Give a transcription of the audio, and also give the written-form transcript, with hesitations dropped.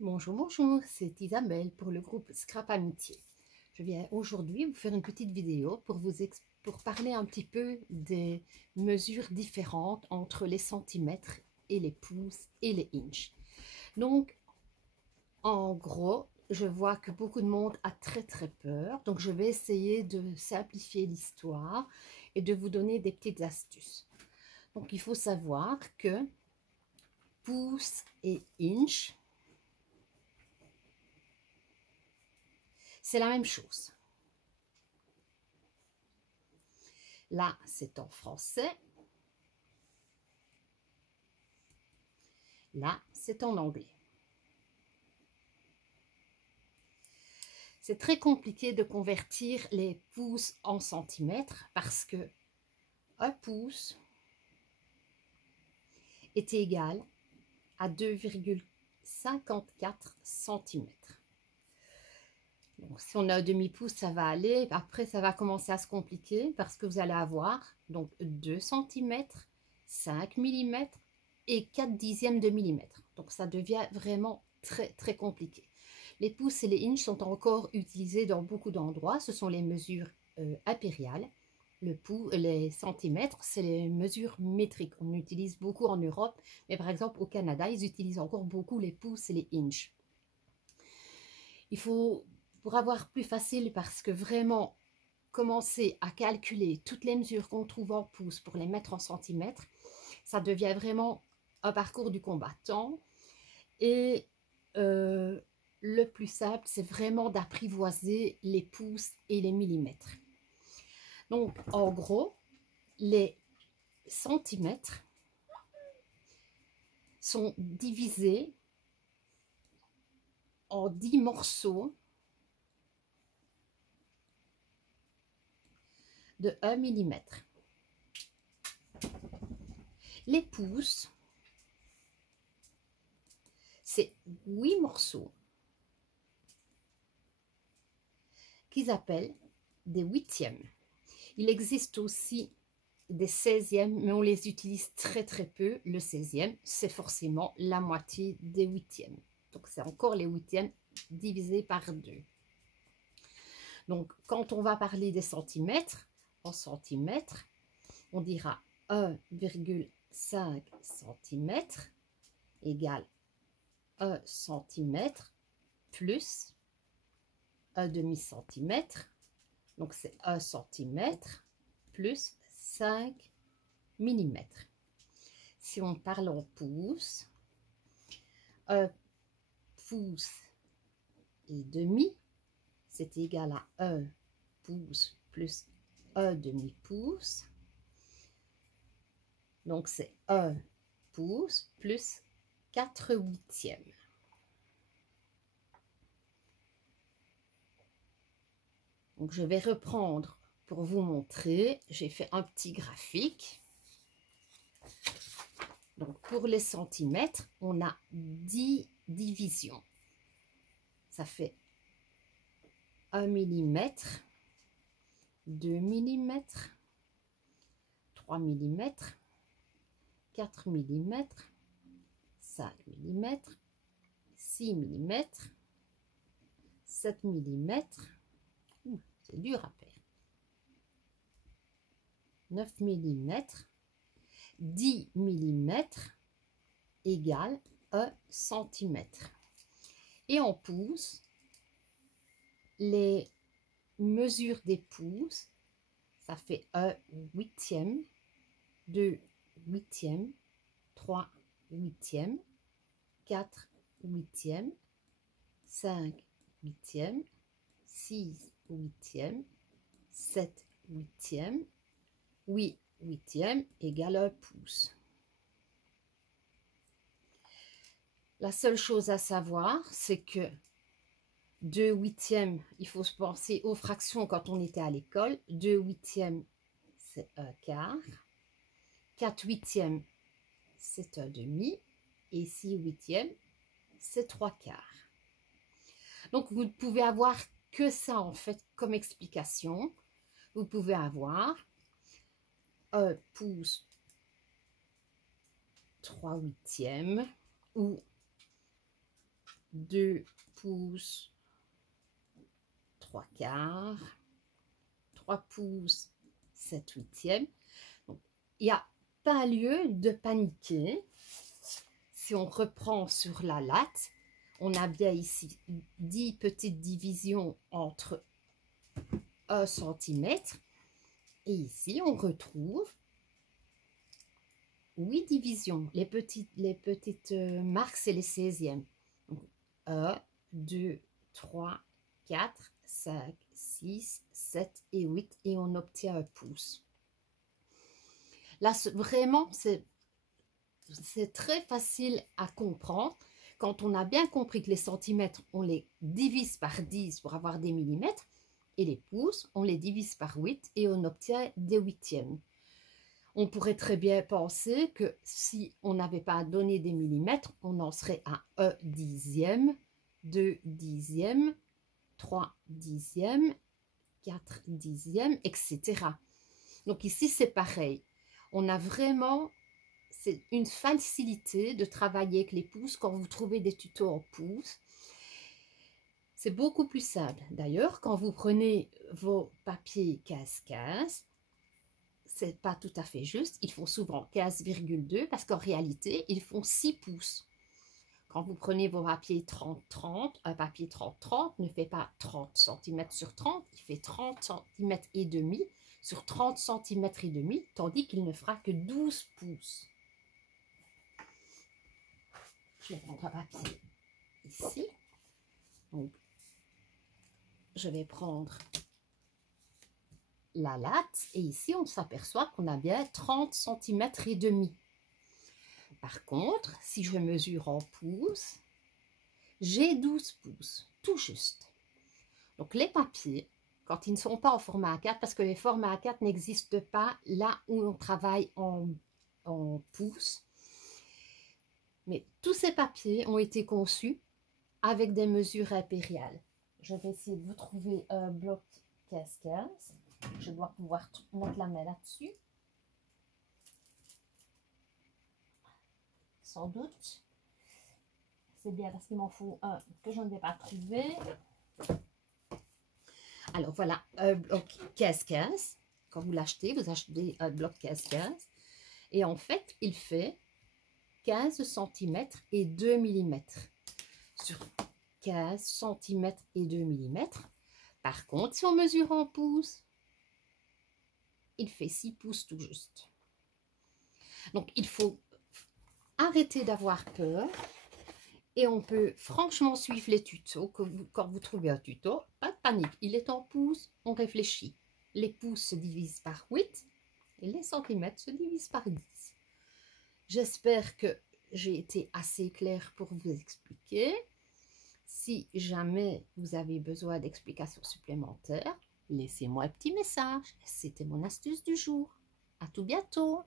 Bonjour, bonjour, c'est Isabelle pour le groupe Scrap Amitié. Je viens aujourd'hui vous faire une petite vidéo pour parler un petit peu des mesures différentes entre les centimètres et les pouces et les inches. Donc, en gros, je vois que beaucoup de monde a très peur. Donc, je vais essayer de simplifier l'histoire et de vous donner des petites astuces. Donc, il faut savoir que pouces et inches, c'est la même chose. Là, c'est en français. Là, c'est en anglais. C'est très compliqué de convertir les pouces en centimètres parce que un pouce est égal à 2,54 centimètres. Donc, si on a un demi-pouce, ça va aller. Après, ça va commencer à se compliquer parce que vous allez avoir donc 2 cm, 5 mm et 4 dixièmes de millimètre. Donc, ça devient vraiment très compliqué. Les pouces et les inches sont encore utilisés dans beaucoup d'endroits. Ce sont les mesures impériales. Les centimètres, c'est les mesures métriques. On utilise beaucoup en Europe, mais par exemple au Canada, ils utilisent encore beaucoup les pouces et les inches. Il faut, pour avoir plus facile, parce que vraiment, commencer à calculer toutes les mesures qu'on trouve en pouces pour les mettre en centimètres, ça devient vraiment un parcours du combattant. Et le plus simple, c'est vraiment d'apprivoiser les pouces et les millimètres. Donc, en gros, les centimètres sont divisés en 10 morceaux de 1 mm. Les pouces, c'est 8 morceaux qu'ils appellent des huitièmes. Il existe aussi des 16e, mais on les utilise très peu. Le 16e, c'est forcément la moitié des 8e. Donc, c'est encore les 8e divisés par 2. Donc, quand on va parler des centimètres, en centimètres, on dira 1,5 cm égale 1 cm plus 1 demi-centimètre. Donc, c'est 1 cm plus 5 mm. Si on parle en pouces, 1 pouce et demi, c'est égal à 1 pouce plus 1 demi-pouce. Donc, c'est 1 pouce plus 4 huitièmes. Donc, je vais reprendre pour vous montrer. J'ai fait un petit graphique. Donc, pour les centimètres, on a 10 divisions. Ça fait 1 mm, 2 mm, 3 mm, 4 mm, 5 mm, 6 mm, 7 mm, c'est dur à faire, 9 mm, 10 mm égale 1 cm. Et en pouces, les mesures des pouces, ça fait 1 huitième, 2 huitièmes, 3 huitièmes, 4 huitièmes, 5 huitièmes, 6 huitièmes, 7 huitièmes, 8 huitièmes égale 1 pouce. La seule chose à savoir, c'est que 2 huitièmes, il faut se penser aux fractions quand on était à l'école. 2 huitièmes, c'est 1 quart. 4 huitièmes, c'est 1 demi. Et 6 huitièmes, c'est 3 quarts. Donc, vous ne pouvez avoir que ça, en fait, comme explication. Vous pouvez avoir 1 pouce 3 huitièmes ou 2 pouces 3/4, 3 pouces 7/8. Donc, il n'y a pas lieu de paniquer. Si on reprend sur la latte, on a bien ici 10 petites divisions entre 1 cm. Et ici, on retrouve 8 divisions. Les petites marques, c'est les 16e. Donc, 1, 2, 3, 4, 5, 6, 7 et 8. Et on obtient 1 pouce. Là, vraiment, c'est très facile à comprendre. Quand on a bien compris que les centimètres, on les divise par 10 pour avoir des millimètres. Et les pouces, on les divise par 8 et on obtient des huitièmes. On pourrait très bien penser que si on n'avait pas donné des millimètres, on en serait à 1 dixième, 2 dixièmes, 3 dixièmes, 4 dixièmes, etc. Donc ici, c'est pareil. On a vraiment, c'est une facilité de travailler avec les pouces quand vous trouvez des tutos en pouces. C'est beaucoup plus simple. D'ailleurs, quand vous prenez vos papiers 15-15, c'est pas tout à fait juste. Ils font souvent 15,2 parce qu'en réalité, ils font 6 pouces. Quand vous prenez vos papiers 30-30, un papier 30-30 ne fait pas 30 cm sur 30, il fait 30 cm et demi sur 30 cm et demi, tandis qu'il ne fera que 12 pouces. Je vais prendre un papier ici. Donc, je vais prendre la latte et ici on s'aperçoit qu'on a bien 30 cm et demi. Par contre, si je mesure en pouces, j'ai 12 pouces, tout juste. Donc les papiers, quand ils ne sont pas en format A4, parce que les formats A4 n'existent pas là où on travaille en pouces, mais tous ces papiers ont été conçus avec des mesures impériales. Je vais essayer de vous trouver un bloc 15-15. Je dois pouvoir mettre la main là-dessus. Sans doute. C'est bien parce qu'il m'en faut un que je ne vais pas trouver. Alors voilà, un bloc 15-15. Quand vous l'achetez, vous achetez un bloc 15-15. Et en fait, il fait 15 cm et 2 mm. Sur 15 cm et 2 mm. Par contre, si on mesure en pouces, il fait 6 pouces tout juste. Donc, il faut arrêter d'avoir peur et on peut franchement suivre les tutos. Quand vous trouvez un tuto, pas de panique, il est en pouces, on réfléchit. Les pouces se divisent par 8 et les centimètres se divisent par 10. J'espère que j'ai été assez claire pour vous expliquer. Si jamais vous avez besoin d'explications supplémentaires, laissez-moi un petit message. C'était mon astuce du jour. À tout bientôt.